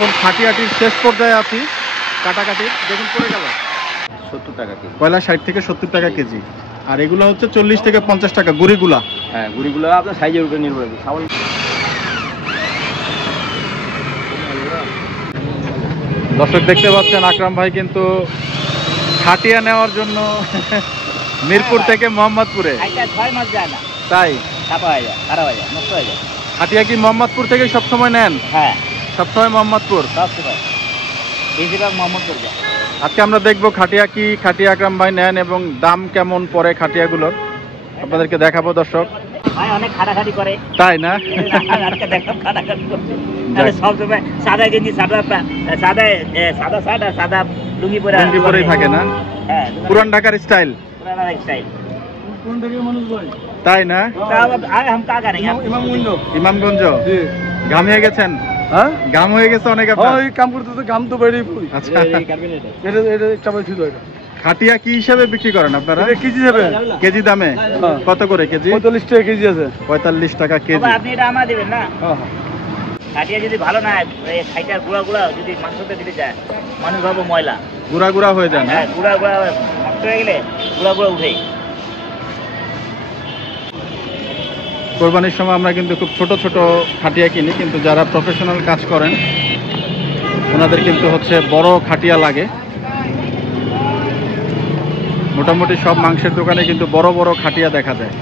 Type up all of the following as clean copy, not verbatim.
এখন খাটিয়াটির শেষ পর্যায়ে আছি, কাটাকাটি দেখুন পড়ে গেল 70 টাকা কেজি। কয়লা 60 থেকে 70 টাকা কেজি, আর এগুলো হচ্ছে 40 থেকে 50 টাকা গুড়িগুলা। হ্যাঁ, গুড়িগুলো আপনার সাইজের উপরে নির্ভর করে। দর্শক দেখতে পাচ্ছেন আকরাম ভাই কিন্তু খাটিয়া নেওয়ার জন্য মিরপুর থেকে মোহাম্মদপুরে। তাই খাটিয়া কি মোহাম্মদপুর থেকে সবসময় নেন? হ্যাঁ, সবসময় মোহাম্মদপুর। বেশিরভাগ মোহাম্মদপুর যায়। আজকে আমরা দেখবো খাটিয়া কি খাটিয়া আকরাম ভাই নেন এবং দাম কেমন পড়ে খাটিয়াগুলোর, আপনাদেরকে দেখাবো দর্শক। ভাই অনেক খাটাখাটি করে। তাই না? আজকে দেখলাম খাটাখাটি করছে। সব সময় সাদা গেঞ্জি, সাদা শার্ট আর সাদা লুঙ্গি পরে পরেই থাকে না? হ্যাঁ, পুরান ঢাকার স্টাইল। তাই না? ইমামগঞ্জ ঘাম হয়ে গেছেন? হ্যাঁ, ঘাম হয়ে গেছে অনেক। কাম করতে তো ঘাম তো বেরিয়ে পড়ি। আচ্ছা, খাটিয়া কি হিসাবে বিক্রি করেন আপনারা? কেজি হিসাবে, কেজি দামে। কত করে কেজি? 45 টাকা কেজি আছে। 45 টাকা কেজি। আপনি এটা আমার দিবেন না? খাটিয়া যদি ভালো না, খাইটার গুঁড়া গুঁড়া যদি মাংসতে দিতে যায়, মানুষ ভাবো ময়লা, গুঁড়া গুঁড়া হয়ে যায়। হ্যাঁ, গুঁড়া গুঁড়া নষ্ট হয়ে গেলে গুঁড়া গুঁড়া উঠে। কোরবানির সময় আমরা কিন্তু খুব ছোট ছোট খাটিয়া কিনি, কিন্তু যারা প্রফেশনাল কাজ করেন ওনাদের কিন্তু হচ্ছে বড় খাটিয়া লাগে। মোটামুটি সব মাংসের দোকানে কিন্তু বড় বড় খাটিয়া দেখা যায়।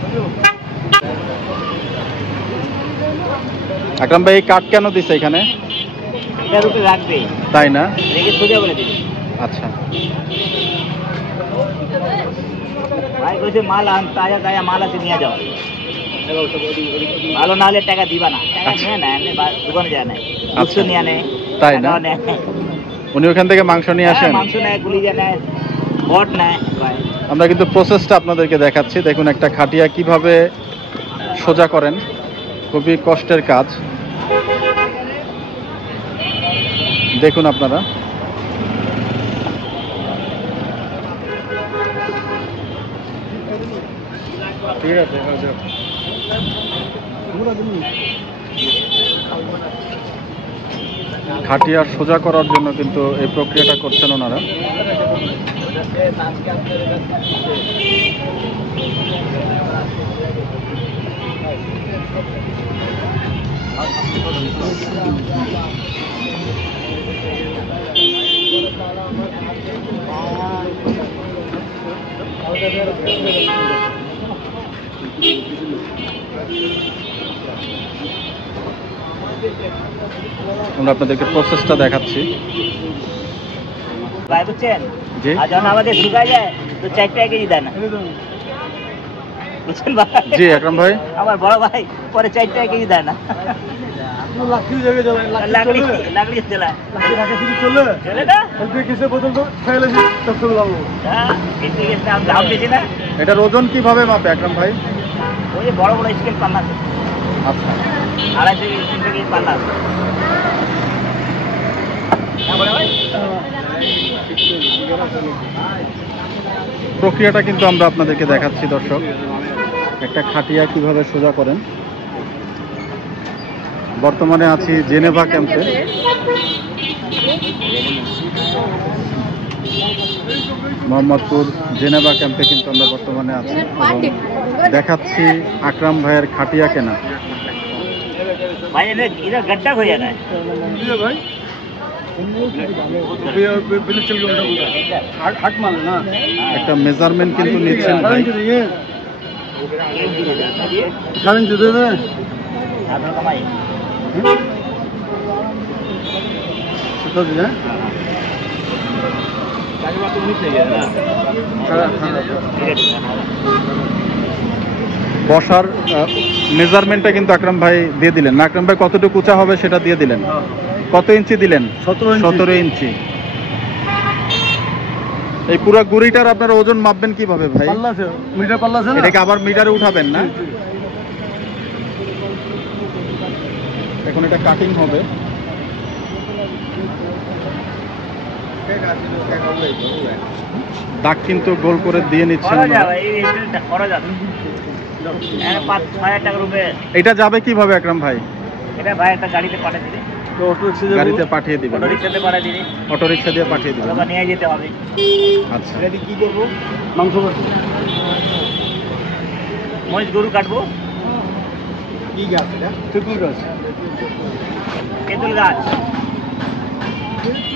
আকরাম ভাই কাঠ কেন দিছে এখানে? রাখবে, তাই না? সোজা করে দিবে। আচ্ছা, ভাই কইছে মাল আন, তাজা তাজা মাল আছে নিয়ে যাও, ভালো না হলে টাকা দিবা না। টাকা নিয়ে না, এমনি দোকানে যায় না, মাংস নিয়ে আনে। তাই না? উনি ওখান থেকে মাংস নিয়ে আসেন? মাংস নেয়, গুলিজা নেয়, বট নেয়। আমরা কিন্তু প্রসেসটা আপনাদেরকে দেখাচ্ছি। দেখুন একটা খাটিয়া কিভাবে সোজা করেন, খুবই কষ্টের কাজ। দেখুন আপনারা। ঠিক আছে, খাটিয়া সোজা করার জন্য কিন্তু এই প্রক্রিয়াটা করছেন ওনারা। আমরা আপনাদেরকে প্রসেসটা দেখাচ্ছি। ভাই বুঝছেন, জি, আর যখন আমাদের শুকায় যায় তো 4 টাকা কেজি দেয় না, বুঝছেন ভাই? জি আকরাম ভাই, আমার বড় ভাই পরে 4 টাকা কেজি দেয় না। লাকড়ি জ্বালায় চলে না, দাম বেশি না। এটার ওজন কিভাবে মাপে আকরাম ভাই? ওই যে বড় বড় স্কেল পাল্লা আছে। আচ্ছা, 2.5 থেকে 3 কেজি পাল্লা আছে। প্রক্রিয়াটা কিন্তু আমরা আপনাদেরকে দেখাচ্ছি দর্শক, একটা খাটিয়া কিভাবে সোজা করেন। বর্তমানে আছি জেনেভা ক্যাম্পে। মোহাম্মদপুর জেনেভা ক্যাম্পে কিন্তু আমরা বর্তমানে আছি এবং দেখাচ্ছি আকরাম ভাইয়ের খাটিয়া কেনা। ভাই এটা গड्ढा হয়ে যায় ভাই, একটা মেজারমেন্ট কিন্তু নিচ্ছেন ভাই। বসার মেজারমেন্টটা কিন্তু আকরাম ভাই দিয়ে দিলেন না? আকরাম ভাই কতটুকু উঁচা হবে সেটা দিয়ে দিলেন। কত ইঞ্চি দিলেন? 17 ইঞ্চি। এই পুরো গুড়িটার আপনারা ওজন মাপবেন কিভাবে ভাই? মিটার পাল্লা আছে, এটাকে আবার মিটারে উঠাবেন না? এখন এটা কাটিং হবে। দাগ কিন্তু গোল করে দিয়ে নিচ্ছেন। এটা যাবে কিভাবে আকরাম ভাই? এটা ভাই একটা গাড়িতে পাঠিয়ে দিলে গাড়িতে পাঠিয়ে দিবেন, অটো রিক্সাতে পাঠিয়ে দিবি, অটো রিক্সা দিয়ে পাঠিয়ে দিবেন। অথবা নিয়ে যেতে হবে। আচ্ছা, কি করবো? মাংস কাটবো। মহিষ গরু কাটবো। কি গাছ এটা? তেঁতুল গাছ। তেঁতুল গাছ।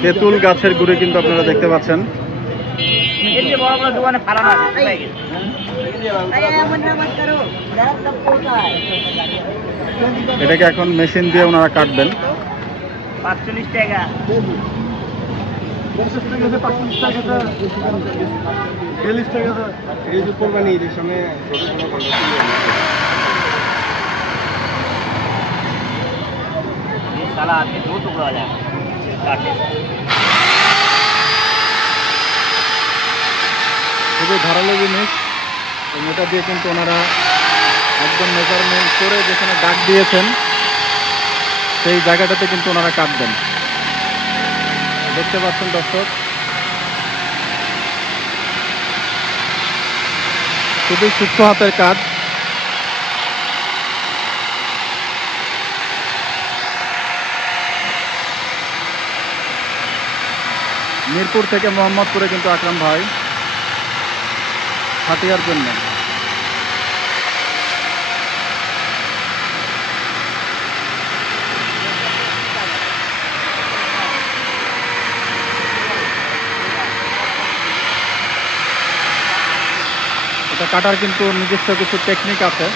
তেঁতুল গাছের গুঁড়ি কিন্তু আপনারা দেখতে পাচ্ছেন। এর যে বড় বড় দোকানে ফালানো আছে, কোথায় গেছে? এটাকে এখন মেশিন দিয়ে ওনারা কাটবেন। 45 টাকা। 50 টাকা আছে, 45 টাকা আছে, 40 টাকা আছে। এই যে কোরবানি ঈদের সময় ছোট ছোট মাংস কিনে ये साला आदमी दो टुकड़ा हो जाएगा काटे। খুবই ধারালো জিনিস, এবং এটা দিয়ে কিন্তু ওনারা একদম মেজারমেন্ট করে যেখানে দাগ দিয়েছেন সেই জায়গাটাতে কিন্তু ওনারা কাটবেন। দেখতে পাচ্ছেন দর্শক, খুবই সূক্ষ্ম হাতের কাজ। মিরপুর থেকে মোহাম্মদপুরে কিন্তু আকরাম ভাই খাটিয়ার জন্য। এটা কাটার কিন্তু নিজস্ব কিছু টেকনিক আছে।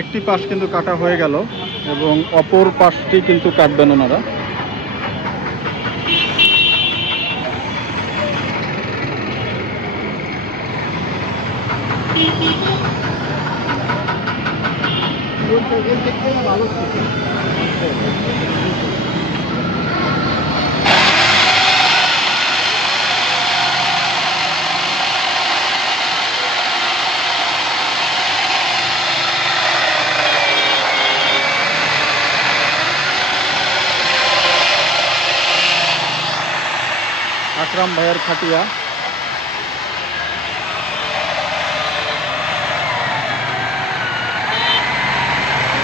একটি পাশ কিন্তু কাটা হয়ে গেল এবং অপর পাশটি কিন্তু কাটবেন ওনারা। আকরাম ভাইয়ের খাটিয়া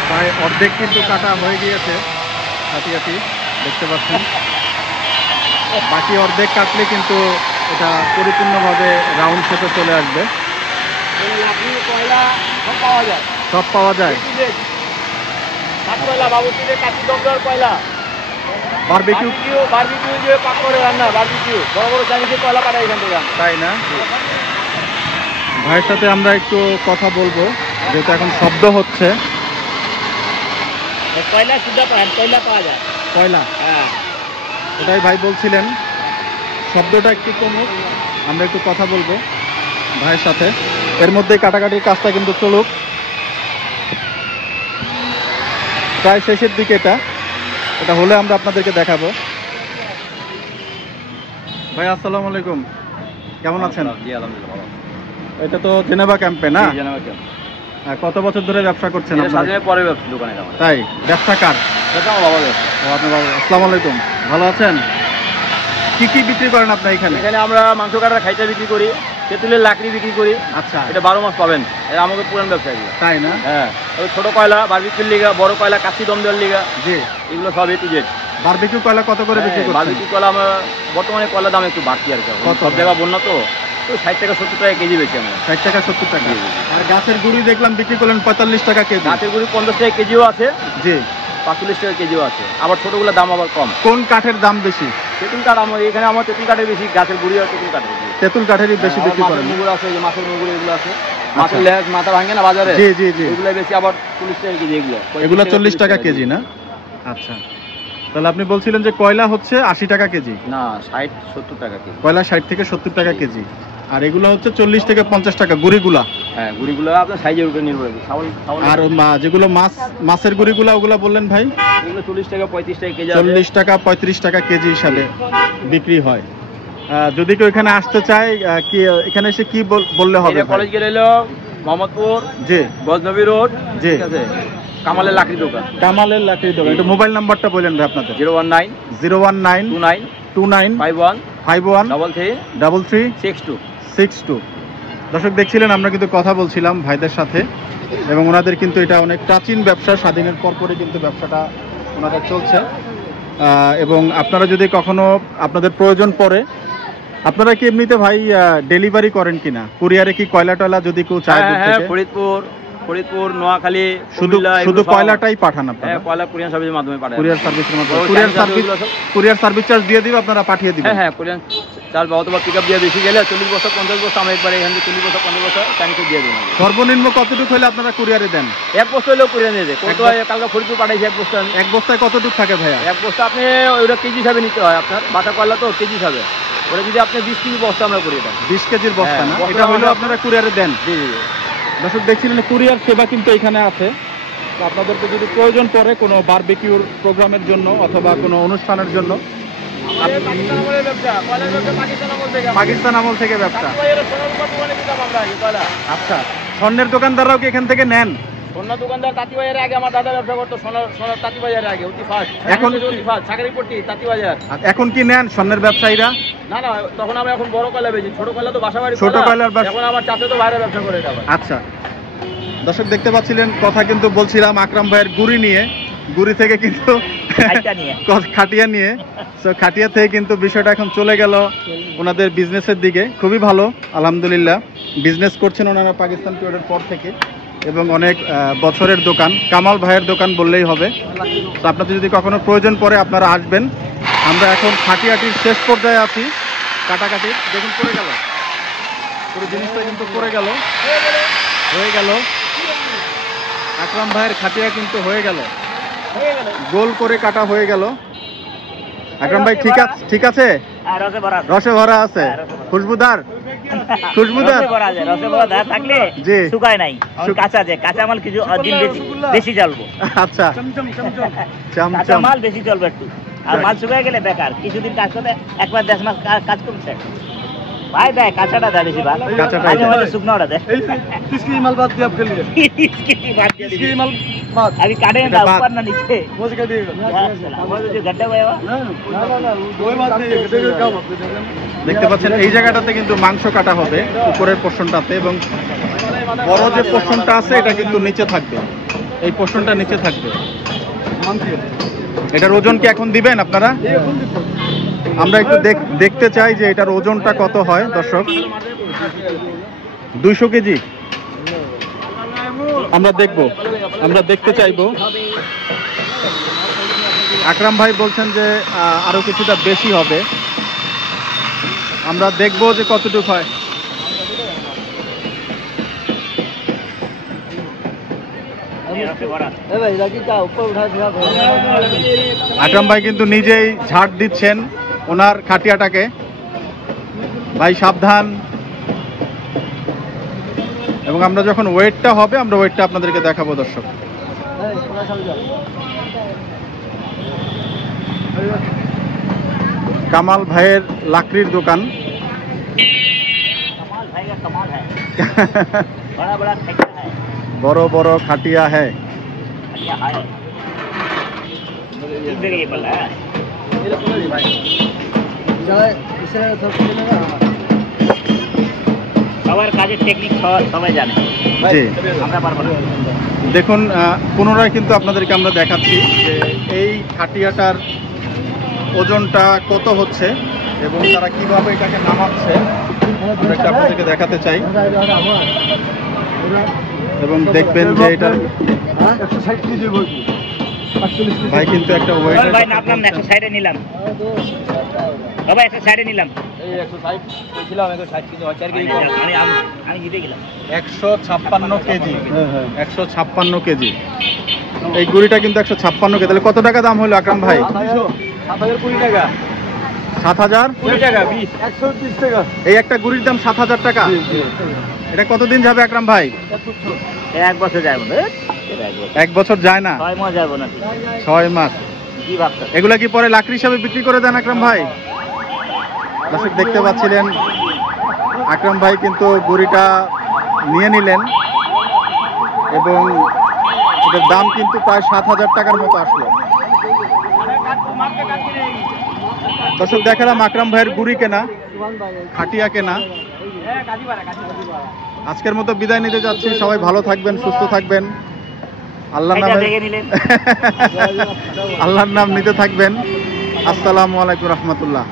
প্রায় অর্ধেক কিন্তু কাটা হয়ে গিয়েছে খাটিয়াটি, দেখতে পাচ্ছেন। বাকি অর্ধেক কাটলে কিন্তু এটা পরিপূর্ণভাবে রাউন্ড শেপে চলে আসবে। লাকড়ি কয়লা সব পাওয়া যায়। সব পাওয়া যায়। কাঠ কয়লা, বাবুর্চিতে কাঠি দমদার কয়লা, বারবিকিউ, বারবিকিউ যে পাক করে রান্না, বারবিকিউ বড় বড় চাইনিজের কয়লা পাঠায় এখান থেকে। তাই না? ভাইয়ের সাথে আমরা একটু কথা বলবো, যেহেতু এখন শব্দ হচ্ছে। কয়লা সুদ্ধা পাওয়া, কয়লা পাওয়া যায়। কয়লা, হ্যাঁ, ওটাই ভাই বলছিলেন। শব্দটা একটু কমুক, আমরা একটু কথা বলবো ভাইয়ের সাথে। এর মধ্যে কাটাকাটির কাজটা কিন্তু চলুক। প্রায় শেষের দিকে এটা হলে আমরা আপনাদেরকে দেখাবো। ভাই আসসালামু আলাইকুম, কেমন আছেন? জি আলহামদুলিল্লাহ ভালো। এটা তো জেনেভা ক্যাম্পে না? কত বছর ধরে ব্যবসা করছেন আপনারা? পরে ব্যবসা দোকানে আমার। তাই, ব্যবসা কার? সেটা আমার বাবার ব্যবসা। ও, আপনার বাবা। আসসালামু আলাইকুম, ভালো আছেন? কি কি বিক্রি করেন আপনি এখানে? এখানে আমরা মাংস কাটার খাইটা বিক্রি করি, তেঁতুলের লাকড়ি বিক্রি করি। আচ্ছা, এটা 12 মাস পাবেন, এটা আমাদের পুরান ব্যবসা এগুলো। তাই না? হ্যাঁ, ওই ছোট কয়লা বারবিকিউর লিগা, বড় কয়লা কাশি দম দেওয়ার লিগা, জি। এগুলো সব এ টু জেড। বারবিকিউ কয়লা কত করে বিক্রি করছেন? বারবিকিউ কয়লা আমরা বর্তমানে কয়লা দাম একটু বাড়তি আর কি। কত? সব জায়গা বন্যা তো 60 টাকা 70 টাকা কেজি বেশি আমরা। 60 টাকা 70 টাকা। জি, জি। আর গাছের গুঁড়ি দেখলাম বিক্রি করলেন 45 টাকা কেজি। গাছের গুঁড়ি 50 টাকা কেজিও আছে, জি। 45 টাকা কেজিও আছে, আবার ছোটগুলোর দাম আবার কম। কোন কাঠের দাম বেশি? তেঁতুল কাঠ আমার এখানে, আমার তেঁতুল কাঠের বেশি, গাছের গুঁড়ি আর তেঁতুল কাঠের বেশি। তেঁতুল কাঠেরই বেশি বিক্রি করেন? মুগুর আছে, এই যে মাছের মুগুর এগুলো আছে, মাছের লেজ মাথা ভাঙে না বাজারে, জি জি জি। এগুলো বেশি আবার 40 টাকা কেজি। এগুলো 40 টাকা কেজি না? আচ্ছা, তাহলে আপনি বলছিলেন যে কয়লা হচ্ছে 80 টাকা কেজি? না, 60-70 টাকা কেজি। কয়লা 60 থেকে 70 টাকা কেজি, আর এগুলো হচ্ছে 40 থেকে 50 টাকা গুঁড়িগুলা। হ্যাঁ, গুঁড়িগুলো আপনার সাইজের উপরে নির্ভর করে। আর যেগুলো মাছের গুঁড়িগুলা ওগুলা বললেন ভাই? এগুলো 40 টাকা 35 টাকা কেজি। 40 টাকা 35 টাকা কেজি হিসাবে বিক্রি হয়। যদি কেউ এখানে আসতে চায়, কি এখানে এসে কি বললে হবে? কলেজ গেলে হলো মোহাম্মদপুর জি গজনবী রোড, জি ঠিক আছে, কামালের লাকড়ি দোকান। কামালের লাকড়ি দোকান। একটু মোবাইল নাম্বারটা বলেন ভাই আপনাদের। 019 019 29 29 51 51 33 33 62। 62। দর্শক দেখছিলেন আমরা কিন্তু কথা বলছিলাম ভাইদের সাথে, এবং ওনাদের কিন্তু এটা অনেক প্রাচীন ব্যবসা, স্বাধীনের পরপরই কিন্তু ব্যবসাটা ওনাদের চলছে। এবং আপনারা যদি কখনো আপনাদের প্রয়োজন পড়ে, আপনারা কি এমনিতে ভাই ডেলিভারি করেন কিনা? কুরিয়ারে কি কয়লা টয়লা যদি কেউ চায় দূর হ্যাঁ, থেকে? ফরিদপুর, নোয়াখালী, শুধু কুমিল্লা, শুধু এগুলো সব- কয়লাটাই পাঠান আপনারা? হ্যাঁ, কয়লা কুরিয়ার সার্ভিসের মাধ্যমে পাঠায়। কুরিয়ার সার্ভিসের মাধ্যমে ওই কুরিয়ার চার্জ সার্ভিস, ওগুলো সব- কুরিয়ার সার্ভিস চার্জ দিয়ে দিবে, আপনারা পাঠিয়ে দিবেন? হ্যাঁ, কুরিয়ার চার্জ বা অথবা পিকআপ দিয়ে বেশি গেলে 40 বস্তা 50 বস্তা আমরা একবারে এখান থেকে 40 বস্তা 50 বস্তা টাইমে দিয়ে দিই। সর্বনিম্ন কতটুকু হলে আপনারা কুরিয়ারে দেন? এক বস্তা হলেও কুরিয়ার নিয়ে যায়। কত হয়, কালকে ফরিদপুর পাঠাইছি এক বস্তা আমি। এক বস্তায় কতটুকু থাকে ভাইয়া? এক বস্তা আপনি ওইটা কেজি হিসাবে নিতে হয় আপনার, বাটা কয়লা তো কেজি হিসাবে। ওটা যদি আপনি 20 কেজি বস্তা আমরা করি এটা 20 কেজির বস্তা না? হ্যাঁ, বস্তা এটা হলো আমাদের- আপনারা কুরিয়ারে দেন? জি জি। দর্শক দেখছিলেন কুরিয়ার সেবা কিন্তু এখানে আছে। তো আপনাদেরকে যদি প্রয়োজন পড়ে কোনো বারবিকিউর প্রোগ্রামের জন্য অথবা কোনো অনুষ্ঠানের জন্য, পাকিস্তান আমল থেকে ব্যবসা। আচ্ছা, স্বর্ণের দোকানদাররাও কি এখান থেকে নেন? সোনা দোকানদার তাঁতিবাজারের আগে আমার দাদা ব্যবসা করতো, সোনার তাঁতিবাজারের আগে অতি ফার্স্ট। এখন- অতি ফার্স্ট সাকারিপট্টি তাঁতিবাজার। আর এখন কি নেন স্বর্ণের ব্যবসায়ীরা? না না, তখন আমি এখন বড় কয়লা বেশি, ছোট কয়লা তো বাসাবাড়ি ছোট কয়লার ব্যবসা- এখন আমার চাচা তো বাইরে ব্যবসা করে এটা। আচ্ছা, দর্শক দেখতে পাচ্ছিলেন কথা কিন্তু বলছিলাম আকরাম ভাইয়ের গুড়ি নিয়ে, গুড়ি থেকে কিন্তু খাইটা নিয়ে। খাটিয়া নিয়ে। তো খাটিয়া থেকে কিন্তু বিষয়টা এখন চলে গেল ওনাদের বিজনেসের দিকে। খুবই ভালো, আলহামদুলিল্লাহ। বিজনেস করছেন ওনারা পাকিস্তান পিরিয়ডের পর থেকে, এবং অনেক বছরের দোকান, কামাল ভাইয়ের দোকান বললেই হবে। তো আপনাদের যদি কখনো প্রয়োজন পড়ে আপনারা আসবেন। আমরা এখন খাটিয়াটির শেষ পর্যায়ে আছি, কাটাকাটি। দেখুন পড়ে গেল, পুরো জিনিসটা কিন্তু পড়ে গেল, হয়ে গেল। আকরাম ভাইয়ের খাটিয়া কিন্তু হয়ে গেল, গোল করে কাটা হয়ে গেল। আকরাম ভাই ঠিক আছে? রসে ভরা আছে। রসে ভরা আছে, খুশবুদার খুশবুদার। রসে ভরা আছে, রসে ভরা ধার থাকলে জি। শুকায় নাই। এখন কাঁচা আছে, কাঁচা মাল কিছু দিন বেশি চলবো। আচ্ছা, কাঁচা চমচম। মাল বেশি চলবে একটু, আর মাল শুকায় গেলে বেকার। কিছুদিন কাজ করতে একবার 10 মাস কাজ করছে ভাই, দেয় কাঁচাটা দেয় বেশি ভাগ, কাঁচাটাই মাঝে দেয়। মাঝে শুকনোটা দেয়। 30 केजी माल बात दिया आपके लिए। 30 केजी बात दे 30 दी। केजी माल बात अभी काटे এটা ना बात। ऊपर ना नीचे। मुझे कह दिएगा। हमारे जो गड्ढा हुआ है वो। ना कोई बात नहीं है, देखो क्या बात है। দেখতে পাচ্ছেন এই জায়গাটাতে কিন্তু মাংস কাটা হবে, উপরের পোর্শনটাতে, এবং বড় যে পোর্শনটা আছে এটা কিন্তু নিচে থাকবে, এই পোর্শনটা নিচে থাকবে। मानती है। এটার ওজন কি এখন দিবেন আপনারা? ये कौन देखो? আমরা একটু দেখতে চাই যে এটার ওজনটা কত হয় দর্শক। 200 কেজি আমরা দেখব, আমরা দেখতে চাইবো। আকরাম ভাই বলছেন যে আরো কিছুটা বেশি হবে, আমরা দেখবো যে কতটুকু হয়। रसे भरा। ए भाई लगी का ऊपर उठा दिया। আকরাম ভাই কিন্তু নিজেই ঝাড় দিচ্ছেন ওনার খাটিয়াটাকে। ভাই সাবধান। এবং আমরা যখন ওয়েটটা হবে আমরা ওয়েটটা আপনাদেরকে দেখাবো দর্শক। কামাল ভাইয়ের লাকড়ির দোকান। कमाल भाई का कमाल है। बड़ा बड़ा खैया है। বড় বড় খাটিয়া হ্যাঁ। खैया है। इधर ये पल्ला है। সবার কাজের টেকনিক সবাই জানে, জি আমরা পারবো না। দেখুন পুনরায় কিন্তু আপনাদেরকে আমরা দেখাচ্ছি যে এই খাটিয়াটার ওজনটা কত হচ্ছে এবং তারা কিভাবে এটাকে নামাচ্ছে, আমরা একটু আপনাদেরকে দেখাতে চাই। এবং দেখবেন যে এটার 160 केजी बोल 48 केजी ভাই কিন্তু একটা বল ওয়েট ভাই নাপলাম না, 160 এ নিলাম বাবা, 160 এ নিলাম। এই 160 বলছিলাম, 160 কিন্তু 4 কেজি কম। আমি জিতে গেলাম। 156 কেজি, 156 কেজি। এই গুড়িটা কিন্তু 156 কেজি। তাহলে কত টাকা দাম হলো আকরাম ভাই? 7020 টাকা। 7000 20 টাকা 20 130 টাকা। এই একটা গুড়ির দাম 7000 টাকা। এটা কতদিন যাবে আকরাম ভাই? এক বছর যাবো না, এক বছর যায় না, 6 মাস যাবো না। 6 মাস। কি ভাবছো? এগুলা কি পরে লাকড়ি হিসাবে বিক্রি করে দেন আকরাম ভাই? দর্শক দেখতে পাচ্ছিলেন আকরাম ভাই কিন্তু গুড়িটা নিয়ে নিলেন এবং এটার দাম কিন্তু প্রায় 7,000 টাকার মতো আসলো। দর্শক দেখালাম আকরাম ভাইয়ের গুড়ি কেনা, খাটিয়া কেনা। আজকের মতো বিদায় নিতে যাচ্ছি। সবাই ভালো থাকবেন, সুস্থ থাকবেন, আল্লাহর নামে আল্লাহর নাম নিতে থাকবেন। আসসালামু আলাইকুম রহমতুল্লাহ।